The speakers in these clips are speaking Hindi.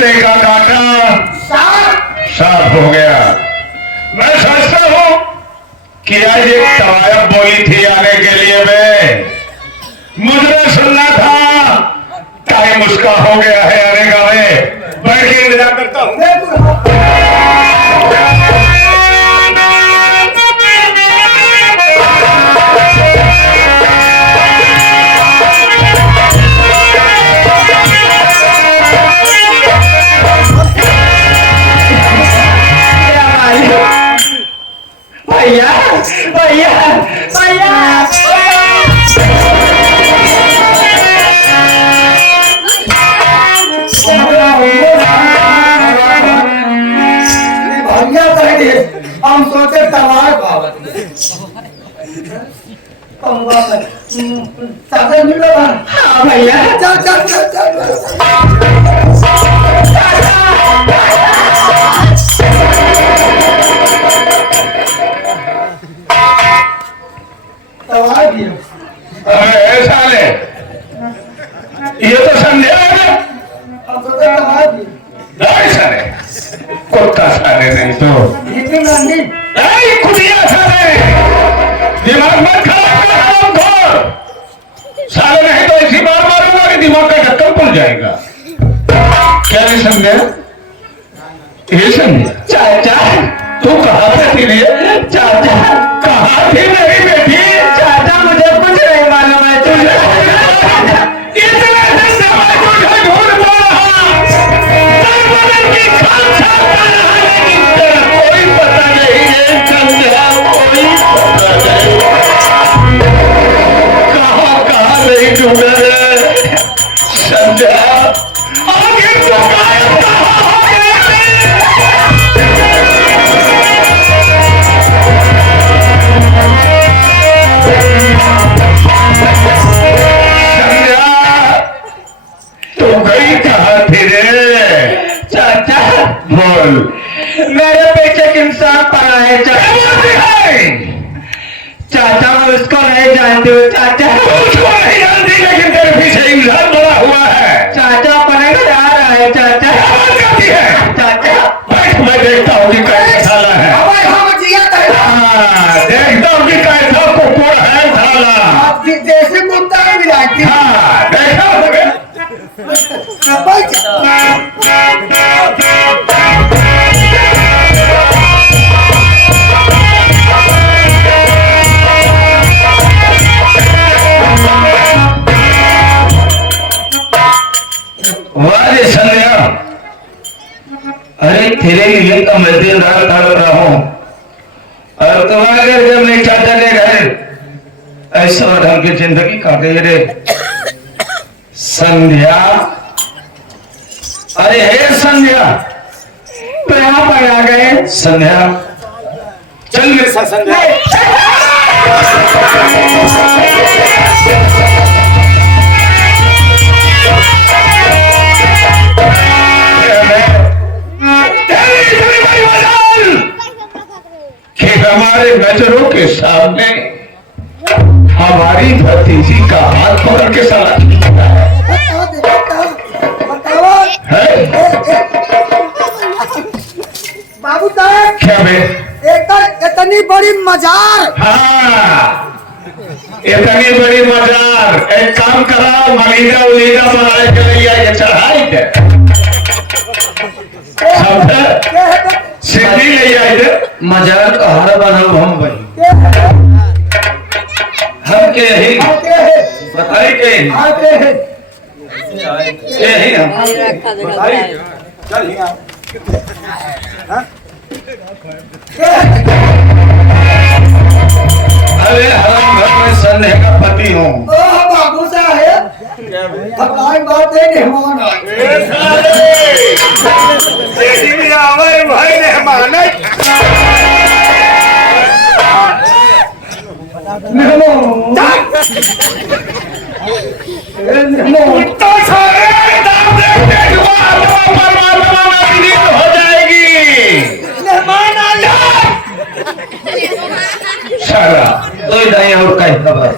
रिश्ते का कांटा साफ हो गया। मैं सोचता हूँ कि आज एक तवायब बोली थी आने के लिए, मैं मुझे सुनना था। टाइम उसका हो गया है आने का। मैं बैठ के इंतजार करता हूँ। भैया भैया भैया भैया हम सोचे तवार बाबत मिलो। हाँ भैया चल चल चल चल साले ये तो संध्या है। साले कुत्ता साले नहीं तो खुदिया साले दिमाग मत खराब कर। साले नहीं तो इसी बार मारूंगा कि दिमाग का ढक्कन खुल जाएगा। क्या नहीं संध्या? ये संध्या चाचा तू कहाँ पे थी? चाचा कहाँ थी मेरी बेटी? चाचा मुझे कुछ नहीं मालूम है। तुझे इतने समय तुझे ढूंढ रहा, की खालसा कर रहा, लेकिन तेरा कोई पता नहीं है संध्या, कोई पता नहीं। कहाँ नहीं ढूंढा है संध्या? आगे तो गायब कहाँ हो गया? बोल। मेरे पीछे एक इंसान पड़ा है चाचा मैं उसको नहीं जानती हूँ। चाचा उसको नहीं जानती, लेकिन तेरे पीछे इंसान बड़ा हुआ है। चाचा अपने घर आ रहा है। चाचा करती है चाचा मैं देखता हूँ कि कैसा साला है। देखता हूँ कि कैसा कुकुर है साला। देसी कुत्ता है विराटी। हाँ देखा वाले संध्या, अरे तेरे लिए तो मैं दिन रात तड़प रहा हूँ, और तुम्हारे घर जब नहीं चाचा के घर ऐसा ढंग की जिंदगी काटे रे संध्या। अरे हे संध्या, तो यहाँ पर आ गए। संध्या चल मेरे साथ। संध्या कि हमारे नजरों के सामने हमारी भतीजी का हाथ पकड़ के साला खींचता है। बाबू साहब क्या बे? इतनी बड़ी मजार। हाँ इतनी बड़ी मजार। एक काम करा, मलीदा उलीदा बनाए के लिए चढ़ाई के सिद्धि ले आए थे। मजार का हार बनाओ हम भाई। हम के ही बताई के ही हम बताई। चल अरे हराम घर में संध्या का पति हूँ। बाबू साहब हमारी बात मेहमान भाई मेहमान हो जाएगी। सारा दो दाएं और का खबर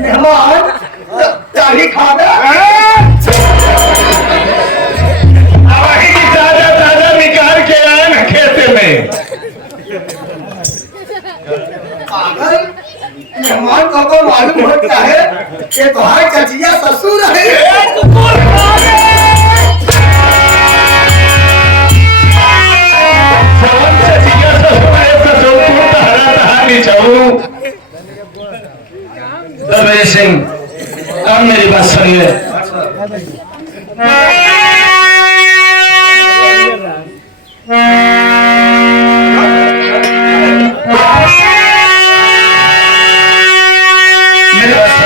मेहमान वही खा दे। वही की ताजा ताजा निकाल के आए ना खेते में। पागल मेहमान को मालूम होता है कि तुम्हारे चचिया ससुर है। दरवेश सिंह अब मेरी बात सुनिए। मेरी बात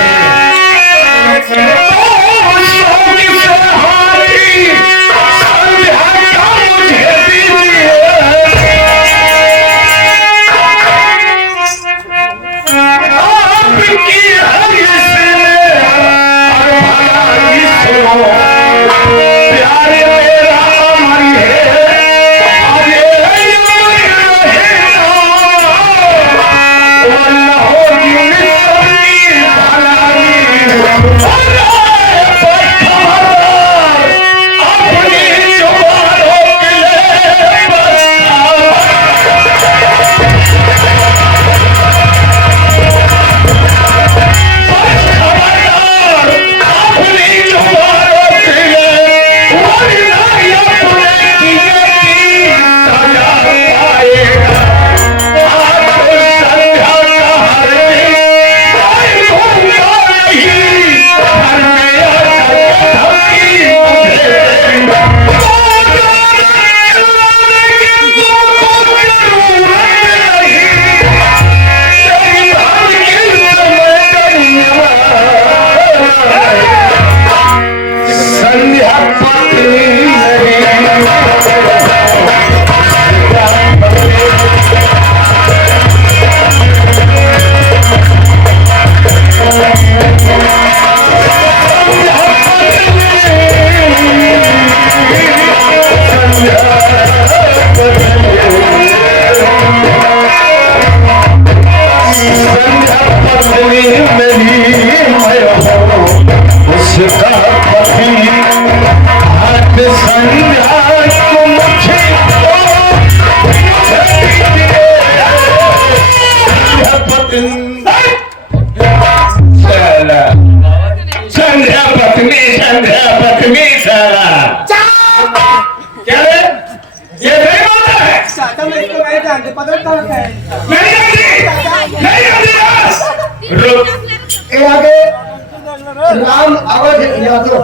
राम अवध यादव,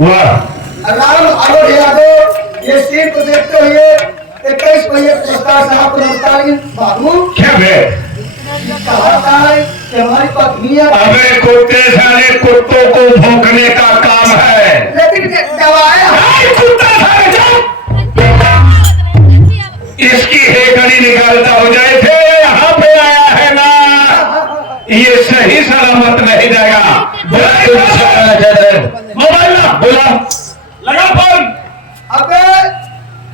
राम अवध यादव ये सीन को देखते हुए 21 पहिए पुरस्कार साहब पुरस्कार बाबू क्या है? कहा है कि हमारी पत्नी अबे कुत्ते सारे कुत्तों को भौंकने का काम है, लेकिन दवाया कुत्ता सारे जाओ इसकी हेकड़ी निकालता हो जाए थे। यहाँ पे आया है ना, ये सही सलामत नहीं जाएगा। मोबाइल ना बोला लगा फोन। अबे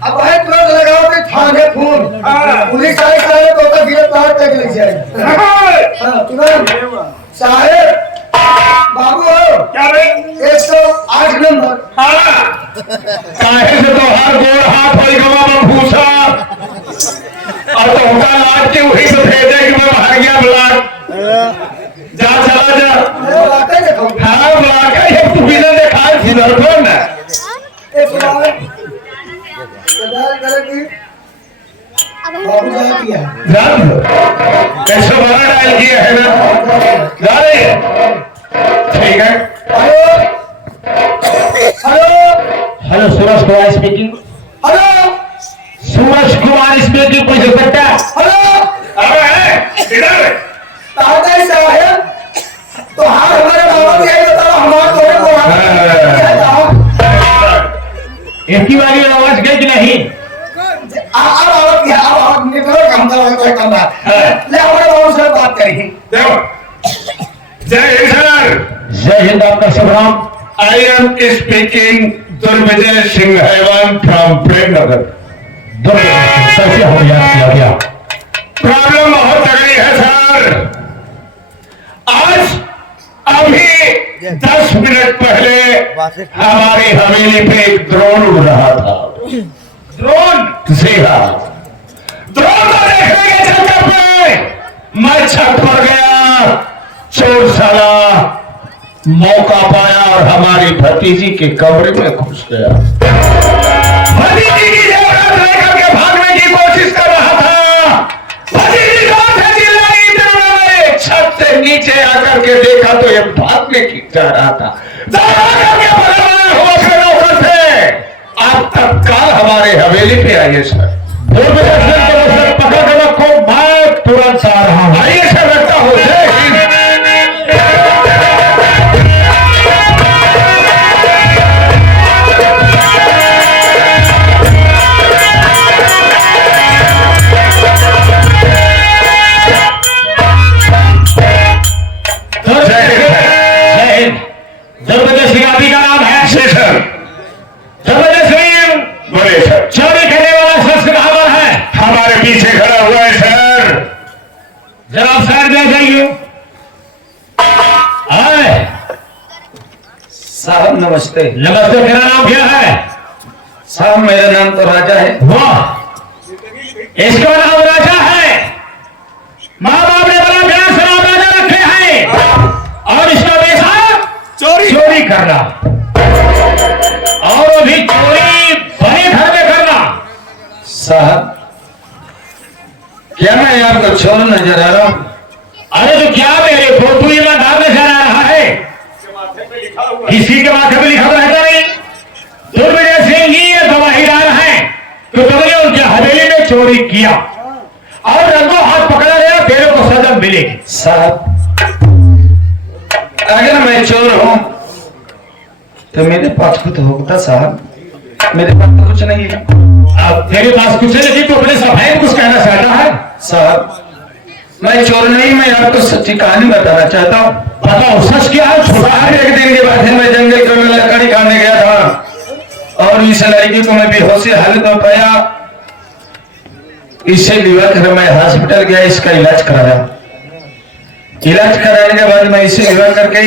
अब है तुरंत लगाओ कि थाने फोन पुलिस आए सारे को तो गिरफ्तार तक ले जाए। तुरंत साहेब बाबू हो क्या रे? 108 नंबर। काहे से तो हर गोर हाथ भाई गवा में भूसा और तो उनका लाज के वही तो भेजे कि मैं हार गया ब्लाक। जा चला जा वाकई देखो हाँ ब्लाक है ये तू बिना देखा किधर कौन है? करेगी बाबू जा किया जान कैसे बना डाल किया है ना जा रही है ठीक है। Hello hello hello Suraj Kumar speaking. Hello Suraj Kumar speaking मुझे सकता हेलो अबे है इधर ताजा साहब तो हार हमारे बाबा के बताओ हमारा थोड़े को इनकी वाली आवाज गई कि नहीं? अब आवत क्या अब नेटवर्क हम कोई कम बात ले हमारे बाबू से बात करेंगे। देखो जय हिंद सर। जय हिंद। आपका शुभ नाम? I am speaking Durvijay Singh हैवान फ्रॉम प्रेमनगर। कैसे हो गया? प्रॉब्लम बहुत तगड़ी है सर। आज अभी 10 मिनट हमारी हवेली पे एक ड्रोन उड़ रहा था। ड्रोन? जी हाँ, ड्रोन को देखने के चक्कर पे मैं छत पर गया। चोर साला मौका पाया और हमारी भतीजी के कमरे में घुस गया। भतीजी की जरूरत लेकर के भागने की कोशिश कर रहा था। भतीजी जोर से चिल्लाई, मैंने छत से नीचे आकर के देखा तो ये भागने की जा रहा था। आप तत्काल हमारे हवेली पे आइए सर। पकड़ कर रखो, मैं तुरंत आ रहा हूं। आइए सर, रखता हो जाए। जबरदस्त सिंह अभी का नाम है सर। जबरदस्त सिंह बोले सर। चोरी करने वाला शख्स कहां है? हमारे पीछे खड़ा हुआ है सर। जनाब साइड में जाइए। आए साहब नमस्ते। नमस्ते, तेरा नाम क्या है? साहब मेरा नाम तो राजा है। वाह, इसका नाम राजा है। माँ बाप ने बड़ा प्यार से नाम राजा रखे हैं और इसका पेशा चोरी करना, और वो भी चोरी बड़े घर में करना। साहब क्या मैं आपको चोर नजर आ रहा हूं? अरे तो क्या मेरे फोटो ईमानदार नजर आ रहा है? किसी के माथे पे लिखा रहता नहीं। दुर्विजय सिंह ही ये गवाहीदार हैं कि तुमने उनके हवेली में चोरी किया और रंगों हाथ पकड़ा गया, तेरे को सजा मिलेगी। साहब अगर मैं चोर हूं तो मेरे पास कुछ होता साहब? मेरे पास तो कुछ नहीं है। अब तेरे पास कुछ नहीं तो अपने सफाई कुछ कहना चाहता है? साहब मैं चोर नहीं, मैं आपको सच्ची कहानी बताना चाहता हूँ। बताओ सच क्या है? छोटा एक दिन के बाद मैं जंगल में लकड़ी काटने गया था और इस लड़की को मैं बेहोशी हालत में पाया। इसे लेकर मैं हॉस्पिटल गया, इसका इलाज कराया। इलाज कराने के बाद मैं इसे लेकर करके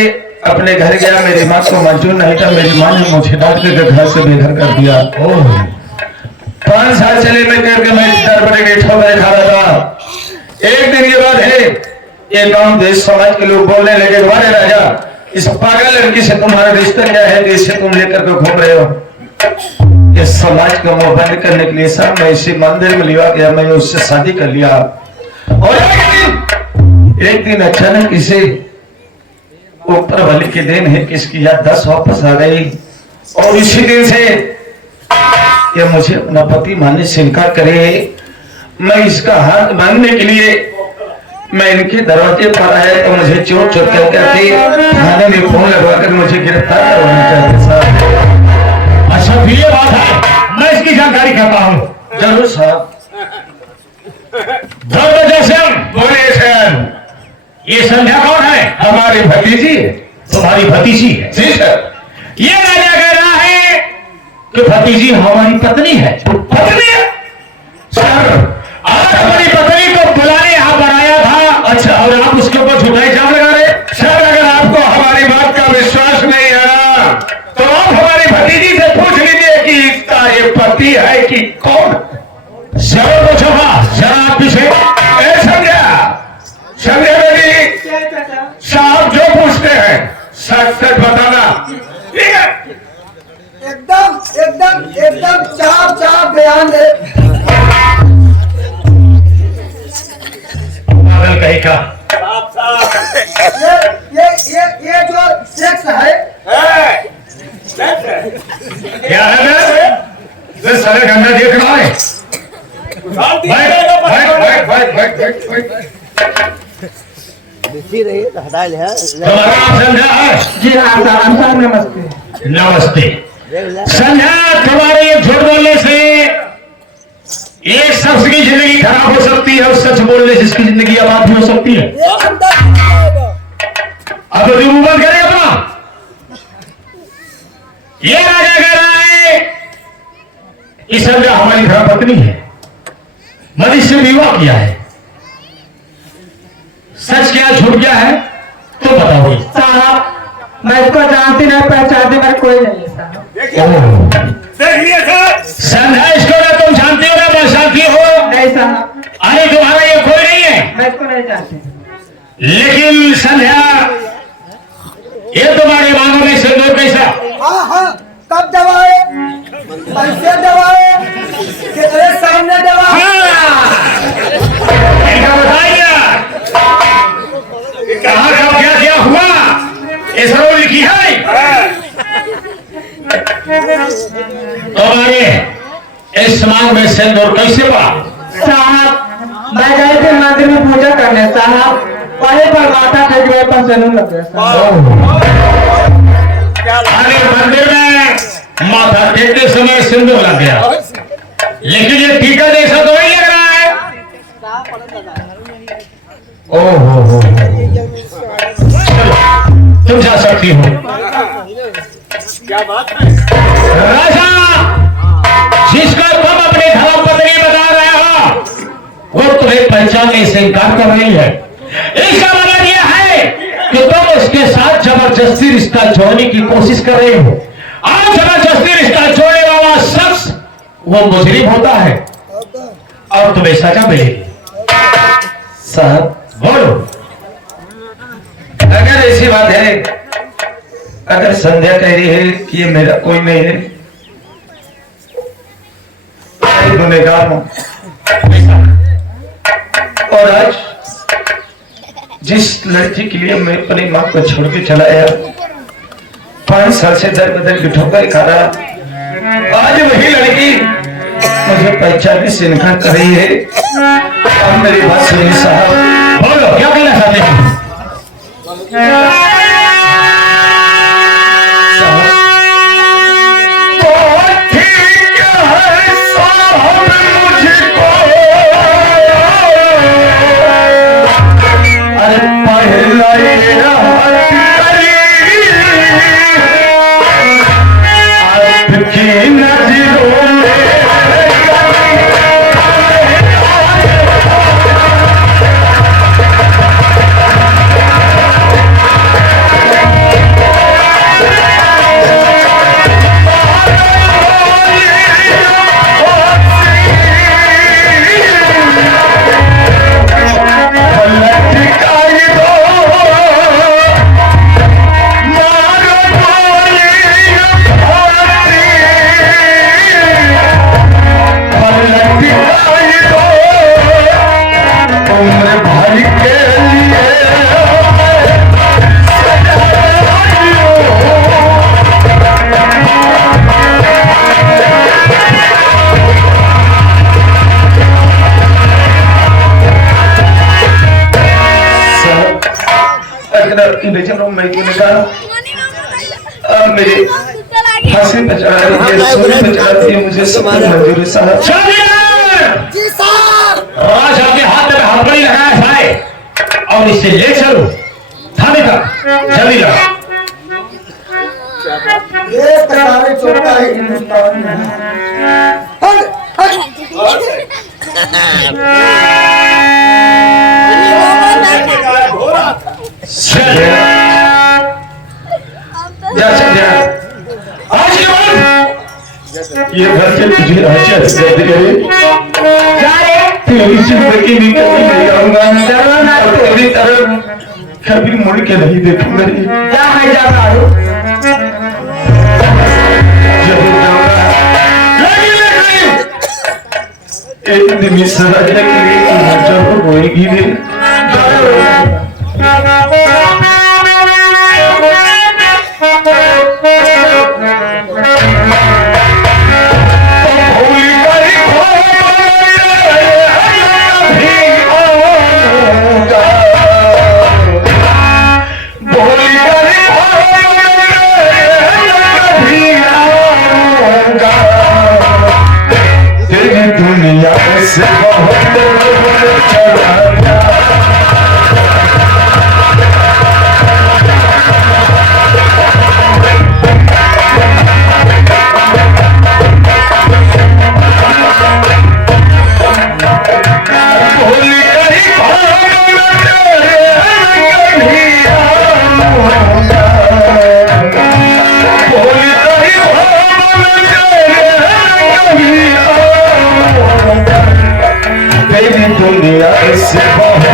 अपने घर गया। मेरी माँ को मंजूर नहीं था, मेरी माँ ने मुझे डॉक्टर के घर से बेघर कर दिया। 5 साल चले में करके मैं दर पर बैठा हुआ खा रहा था। एक दिन के बाद है ये गांव देश समाज के लोग बोलने लगे, वारे राजा इस पागल लड़की से तुम्हारा रिश्ता क्या है, जिससे तुम लेकर के घूम रहे हो? इस समाज को मुंह बंद करने के लिए सर मैं इसी मंदिर में लिया गया, मैंने उससे शादी कर लिया। और एक दिन अचानक इसे ऊपर वाले के दिन है कि इसकी याददाश्त वापस आ गई और इसी दिन से ये मुझे अपना पति मानने से इनकार करे। मैं इसका हाथ मांगने के लिए मैं इनके दरवाजे पर आया तो मुझे चोट चोट करके थाने में फोन लगवाकर मुझे गिरफ्तार करवाना चाहते साहब। अच्छा ये बात है, मैं इसकी जानकारी करता हूँ। जरूर साहब। बोले सर, ये संध्या कौन है? हमारी भतीजी है। तुम्हारी भतीजी है? जी सर। ये राजा कह रहा है कि भतीजी हमारी पत्नी है। पत्नी है सर, आज हमारी पत्नी को बुलाने यहाँ बनाया था। अच्छा, और आप उसके ऊपर झूठा इल्जाम लगा रहे? सर अगर आपको हमारी बात का विश्वास नहीं है ना तो आप हमारी भतीजी से पूछ लीजिए कि इसका ये पति है कि कौन? जरूर पूछो। जरा आप पीछे समझा बेटी साहब, जो पूछते हैं सच सच बताना, ठीक है? एकदम एकदम एकदम चाप चाप बयान दे। पागल कहीं का। ये जो सेक्स है क्या है? ये सारे गंदा देख रहा है। तुम्हारा नाम संध्या है? जी हाँ साहब नमस्ते। नमस्ते संध्या, तुम्हारे ये झूठ बोलने से एक शख्स की जिंदगी खराब हो सकती है और सच बोलने से इसकी जिंदगी आबाद भी हो सकती है। अब तो जुम्मन बंद करें अपना। ये राजा कह रहा है कि संध्या हमारी धर्मपत्नी है, मैंने इससे विवाह किया है। सच क्या झूठ क्या है तो बताओ। साहब मैं इसको जानती नहीं पहचानती मेरे कोई नहीं है साहब। देख लिए सर। संध्या इसको ना तुम जानती हो ना पहचानती हो? नहीं साहब, अरे तुम्हारा ये कोई नहीं है। मैं इसको नहीं जानती। लेकिन संध्या ये तुम्हारे मांगों में सिंदूर कैसा? हाँ हाँ, कब दबाए? कैसे दबाए? कितने सामने दबाए? इनका बताइए कहाँ कब क्या क्या हुआ? इस रोल लिखी है तुम्हारे इस मांग में सिंदूर कैसे पड़ा? साहब मैं गए थे मंदिर में पूजा करने साहब, वहीं पर माथा टेक मेरे पास जन्म लग गया साहब। अरे मंदिर में माथा टेकते समय सिंदूर लग गया, लेकिन ये टीका जैसा तो नहीं लग रहा है। ओहो तुम जा सकती हो। क्या बात है? राजा जिसका तुम अपनी धर्मपत्नी बता रहे हो वो तुम्हें पहचानने से इनकार कर रही है। इसका मतलब यह है कि तुम उसके साथ जबरदस्ती रिश्ता जोड़ने की कोशिश कर रहे हो। और जबरदस्ती रिश्ता जोड़ने वाला शख्स वो मुजरिम होता है और तुम्हें सजा मिलेगी। साहब बोलो। अगर ऐसी बात है, अगर संध्या कह रही है कि ये मेरा कोई नहीं है, मैं गुनहगार हूं। और आज जिस लड़की के लिए मैं अपनी मां को छोड़ के चला आया, 5 साल से दर बदर की ठोकर खा रहा, आज वही लड़की मुझे पहचानने से इनकार कर रही है। अब मेरी बात सुनिए साहब। बोलो क्या कहना चाहते हैं? मेरे फांसी पे चढ़ा दीजिए, सूली पे चढ़ा दीजिए, मुझे सब मंजूर है साहब। जी साहब। राजा के हाथ में हथकड़ी लगाया जाए और इसे ले चलो थाने तक, जल्दी लगा। ये प्रकार चोटा है हिंदुस्तान में। जा संध्या, आज के बाद ये घर से तुझे हत्या कर दी गई। तेरी जिंदगी में कभी नहीं आऊंगा, तेरी तरफ कभी मुड़ के नहीं देखूंगा। जा है जा बाबू। जरूर जाऊंगा, एक दिन सजा के लिए जरूर होएगी रे। दुनिया से बहुत चला ऐसे बहुत